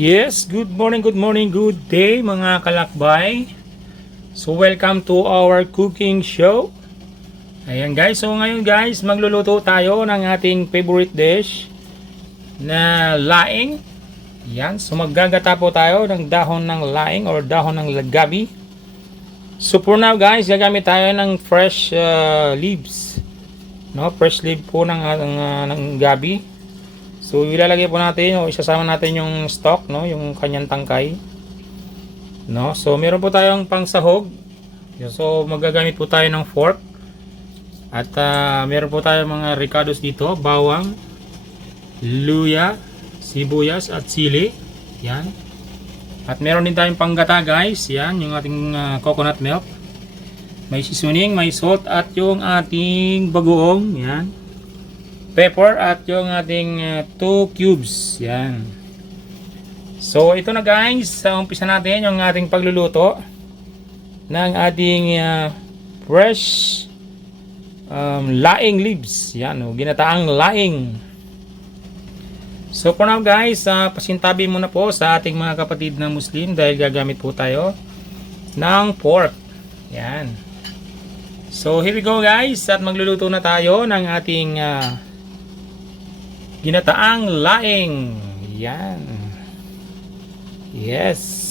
Yes, good morning, good day mga kalakbay. So welcome to our cooking show. Ayan guys, so ngayon guys, magluluto tayo ng ating favorite dish na laing. Yan, so maggagata po tayo ng dahon ng laing or dahon ng gabi. So for now guys, gagamit tayo ng fresh leaves. No, fresh leaf po ng gabi. So ilalagay po natin o isasama natin yung stock, no, yung kanyang tangkay. No, so meron po tayong pangsahog. So magagamit po tayo ng fork. At meron po tayong mga ricados dito, bawang, luya, sibuyas at sili. Yan. At meron din tayong panggata guys. Yan, yung ating coconut milk. May seasoning, may salt at yung ating bagoong. Yan. Pepper at yung ating 2 cubes. Yan. So ito na guys, umpisa natin yung ating pagluluto ng ating fresh laing leaves. Yan, ginataang laing. So for now guys, pasintabi muna po sa ating mga kapatid na Muslim dahil gagamit po tayo ng pork. Yan. So here we go guys, at magluluto na tayo ng ating ginataang laing. Yan. Yes.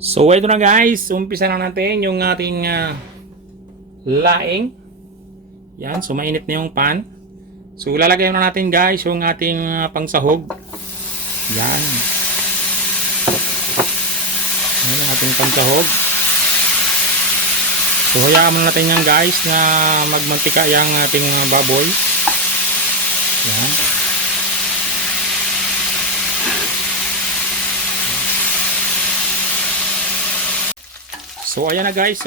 So ito na guys, umpisa na natin yung ating laing. Yan, so mainit na yung pan. So lalagay na natin guys yung ating pangsahog. Yan. Yan ang ating pangsahog. So hayaan muna natin yan guys na magmantika yung ating baboy. Yan. So ayan na guys,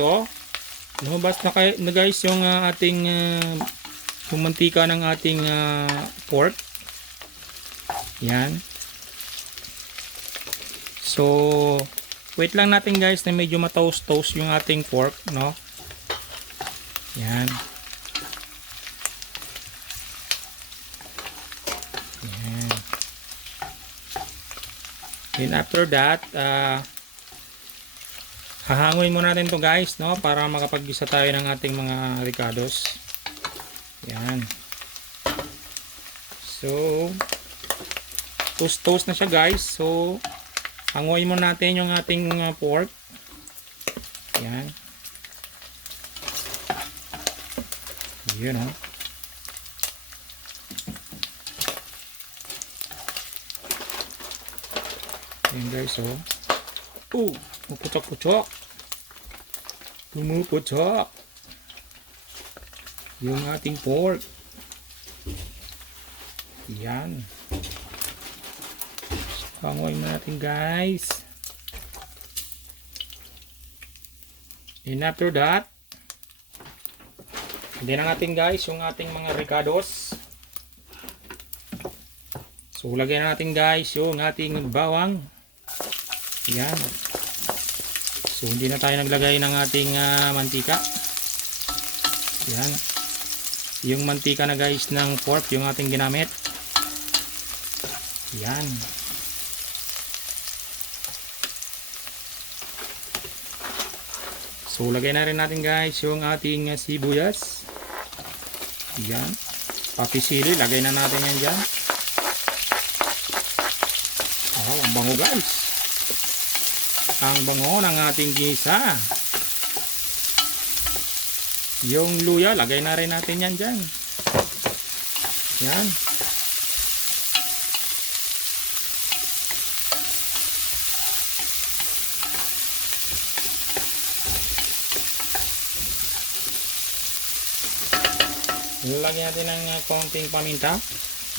lumabas na guys yung ating yung mantika ng ating pork. Yan. So wait lang natin guys na medyo matoast-toast yung ating pork, no? Yan. Yan. Then after that, hahanguin muna natin to guys, no? Para makapag-gisa tayo ng ating mga ricados. Yan. So, toast-toast na siya guys. So, hanguin muna natin yung ating pork. Yan. Yun, ha. Yan guys, puputok-putok. Pumuputok. Yung ating pork. Yan. Hanguin natin guys. And after that, hindi na natin guys yung ating mga ricados. So lagyan na natin guys yung ating bawang. Yan. So hindi na tayo naglagay ng ating mantika. Yan. Yung mantika na guys ng pork yung ating ginamit. Yan. So lagay na rin natin guys yung ating sibuyas. Yan. Pati sili, lagay na natin yan dyan. Oh, ang bango guys. Ang bango ng ating gisa. Yung luya, lagay na rin natin yan dyan. Yan. Lagyan natin ng konting paminta.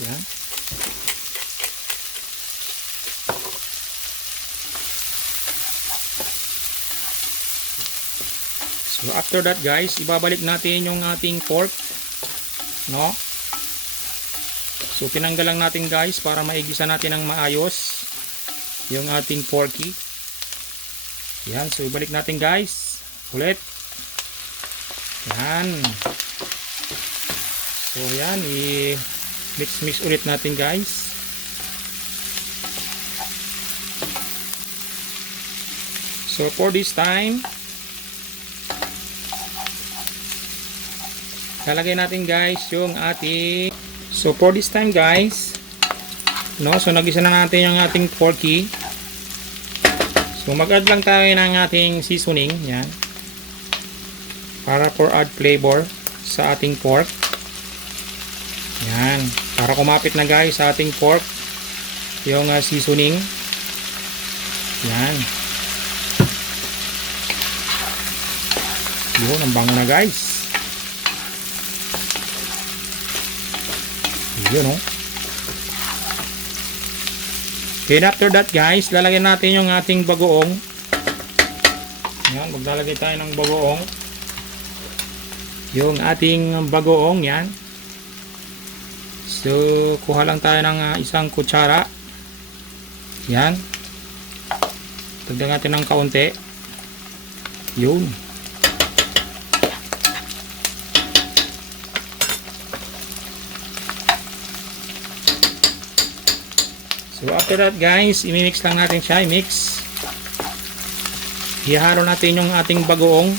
Yan. So after that guys, ibabalik natin yung ating pork, no? So tinanggal lang natin guys para maigisa natin ng maayos yung ating porky. Yan, so ibalik natin guys ulit. Yan. So yan, i-mix ulit natin guys. So for this time, lalagay natin guys yung ating, so for this time guys, no, so nagisa na natin yung ating porky. So mag-add lang tayo ng ating seasoning, yan, para for add flavor sa ating pork. Yan, para kumapit na guys sa ating pork yung seasoning. Yan. Yun, ang bango na guys. Yun, oh. Okay, after that guys, lalagyan natin yung ating bagoong. Yan, maglalagay tayo ng bagoong. Yung ating bagoong, yan. So, kuha lang tayo ng isang kutsara. Yan. Tagdag natin ng kaunti. Yun. So after that guys, i-mix lang natin siya, i-mix. Ihalo natin yung ating bagoong.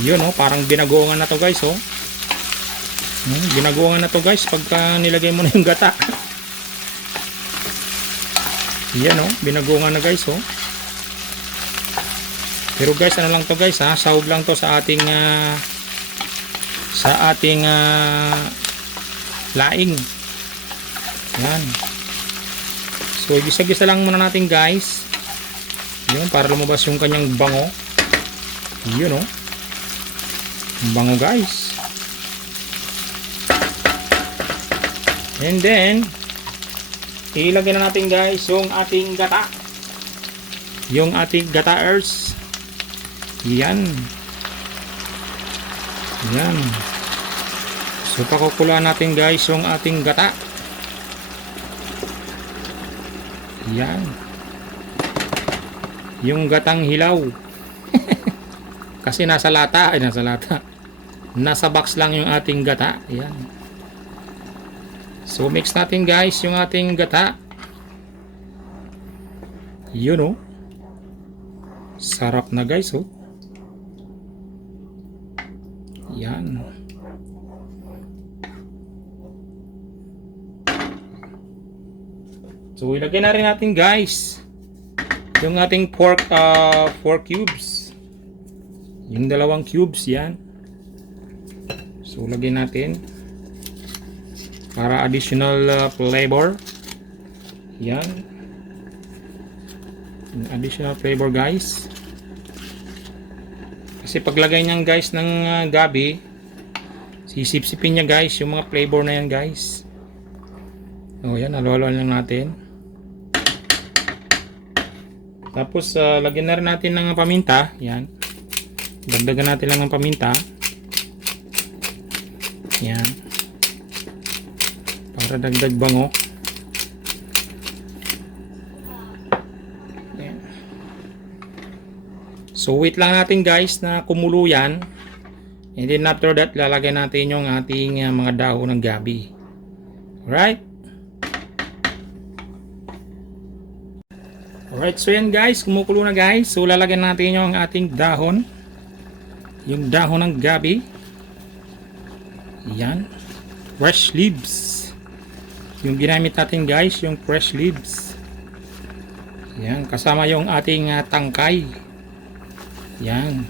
Yun, oh, parang binagoongan na to guys, oh. Binagoongan na to guys pagka nilagay mo na yung gata. Yan, oh, binagoongan na guys, oh. Pero guys, ano lang to guys, ha, sahog lang to sa ating laing. Yan. So, gisa-gisa lang muna natin guys. Yun, para lumabas yung kanyang bango. Yun, oh. Bango guys. And then, ilagay na natin guys yung ating gata. Yung ating gataers. Yan. Yan. So, pakukuluan natin guys yung ating gata. Yan. Yung gatang hilaw. Kasi nasa lata. Ay, nasa lata. Nasa box lang yung ating gata. Yan. So, mix natin guys yung ating gata. Yun, oh. Sarap na guys, oh. Yan. So ilagay na rin natin guys yung ating pork 4 cubes. Yung 2 cubes, yan. So lagay natin para additional flavor. Yan. Additional flavor guys. Kasi paglagay niyan guys ng gabi, sisipsipin niya guys yung mga flavor na yan guys. O yan, halo-haloan lang natin. Tapos lagyan na rin natin ng paminta. Yan. Dagdagan natin lang ng paminta. Yan. Para dagdag bango. Yan. So wait lang natin guys na kumulo yan. And then after that, lalagyan natin yung ating mga dahon ng gabi. Alright? Alright, so yan guys, kumukulo na guys. So lalagyan natin yung ating dahon. Yung dahon ng gabi. Yan. Fresh leaves. Yung ginamit natin guys, yung fresh leaves. Yan, kasama yung ating tangkay. Yan.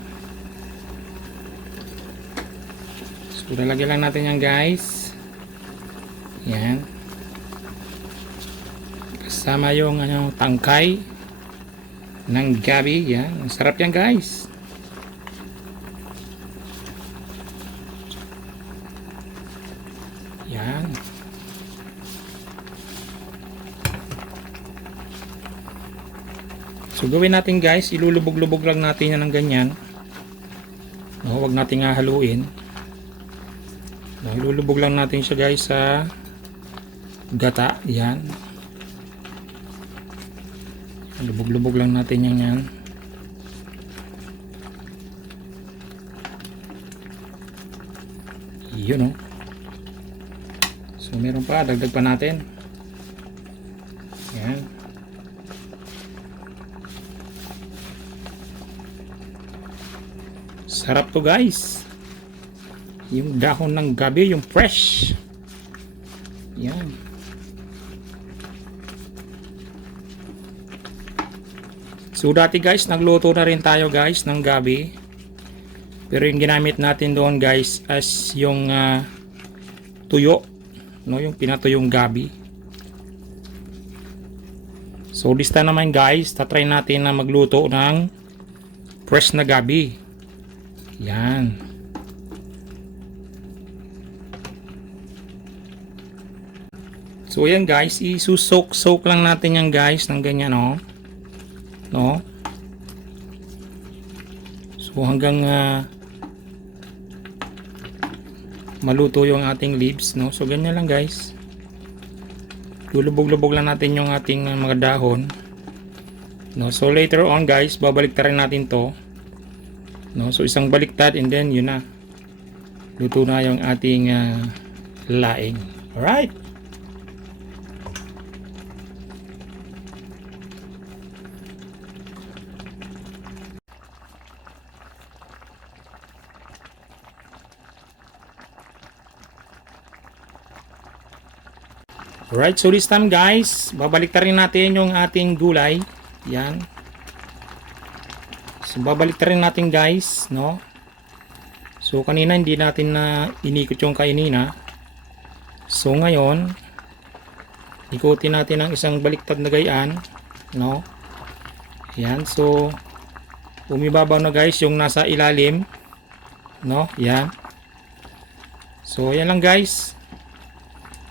So lalagyan lang natin yan guys. Yan. Kasama yung tangkay ng gabi. Yan. Ang sarap yan guys. Yan. So gawin natin guys, ilulubog-lubog lang natin yan ng ganyan. No, wag nating haluin. No, ilulubog lang natin siya guys sa gata. Yan. Lubog-lubog lang natin yan. Yun, oh. So meron pa, dagdag pa natin. Yan. Sarap to guys. Yung dahon ng gabi, yung fresh. Yan. So dati guys, nagluto na rin tayo guys ng gabi. Pero yung ginamit natin doon guys as yung tuyo, no, yung pinatuyong gabi. So this time naman guys, tatry natin na magluto ng fresh na gabi. Yan. So yan guys, isusok-sok lang natin yan guys ng ganyan, no. No. So hanggang maluto yung ating leaves, no. So ganyan lang guys. Lulubog-lubog lang natin yung ating mga dahon, no. So later on guys, babaliktarin natin to, no. So isang baliktad and then yun na, luto na yung ating laing. Alright. Alright, so this time guys, babaliktarin natin yung ating gulay. Yan. So babaliktarin natin guys, no. So kanina hindi natin na inikot yung kainina. So ngayon, ikutin natin ang isang baliktad na gayaan, no. Yan, so bumibabaw na guys yung nasa ilalim, no. Yan. So yan lang guys.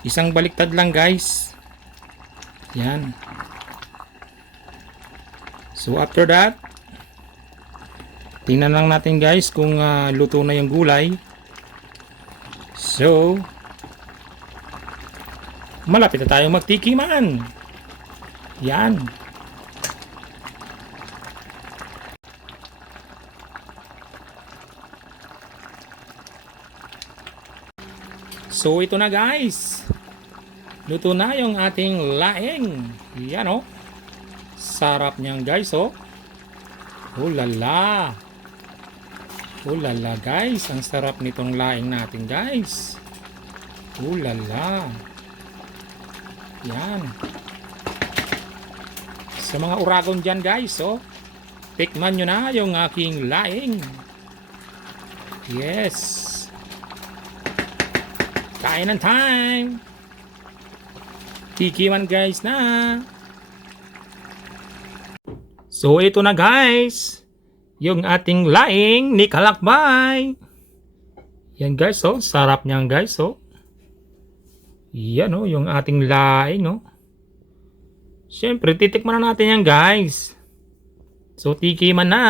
Isang baliktad lang guys. Yan. So after that, tingnan lang natin guys kung luto na yung gulay. So malapit na tayo magtikiman. Yan. So ito na guys. Luto na yung ating laing. Yan, oh. Sarap niyan guys, oh. Oh lala. Oh lala guys. Ang sarap nitong laing natin guys. Oh lala. Yan. Sa mga uragon dyan guys, oh. Tikman nyo na yung aking laing. Yes. Kainan time. Tikiman guys na. So ito na guys, yung ating laing ni Kalakbay. Yan guys, oh, sarap niyan guys, oh. Yan, oh, yung ating laing, oh. Siyempre titikman na natin yan guys. So tikiman na.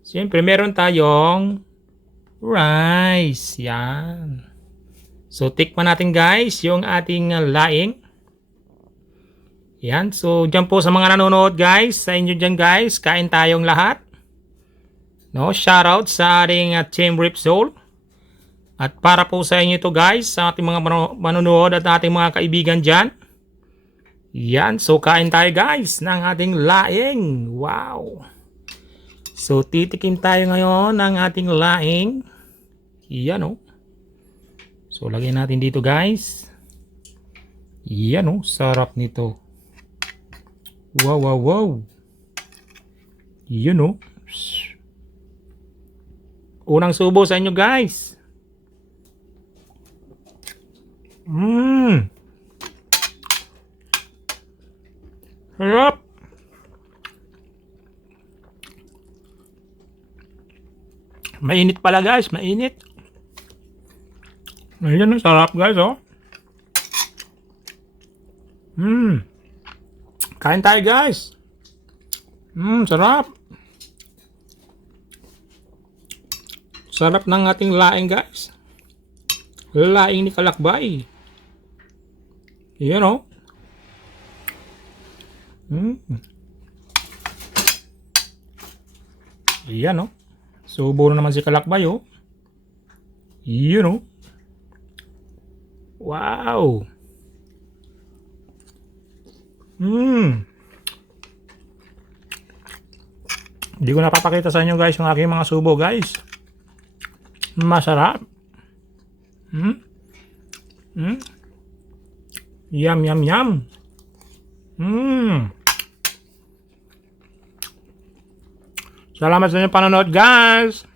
Siyempre meron tayong rice. Yan. So, tikman natin guys yung ating laing. Yan. So, dyan po sa mga nanonood guys, sa inyo dyan guys, kain tayong lahat. No, shoutout sa ating Team Ripsol. At para po sa inyo ito guys, sa ating mga manonood at ating mga kaibigan dyan. Yan. So, kain tayo guys ng ating laing. Wow. So, titikim tayo ngayon ng ating laing. Yan, oh. So, lagyan natin dito guys. Yan, oh, sarap nito. Wow, wow, wow. Yan, oh. Unang subo sa inyo guys. Sarap. Mainit pala guys, mainit. Ayan, sarap guys, oh. Kain tayo guys. Sarap. Sarap ng ating laing guys. Laing ni Kalakbay. Ayan, oh. Ayan, oh. Subo na naman si Kalakbay, oh. You know. Wow. Hindi ko napapakita sa inyo guys yung aking mga subo guys. Masarap. Yum, yum, yum. Salamat sa inyong panonood guys.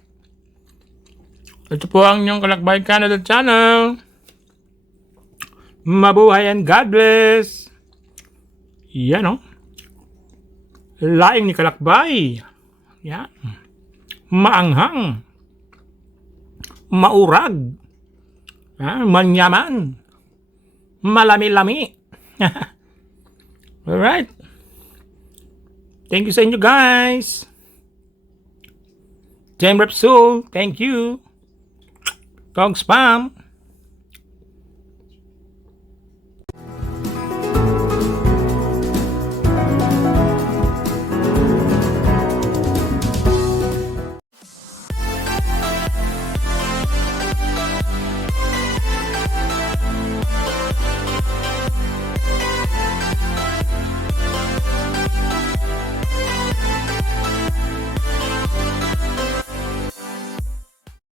Ito po ang inyong Kalakbay Canada channel. Mabuhay and God bless. Yan o. Laing ni Kalakbay. Yan. Maanghang. Maurag. Manyaman. Malami-lami. Alright. Thank you sa inyo guys. Jem Repsul, thank you. Kong Spam.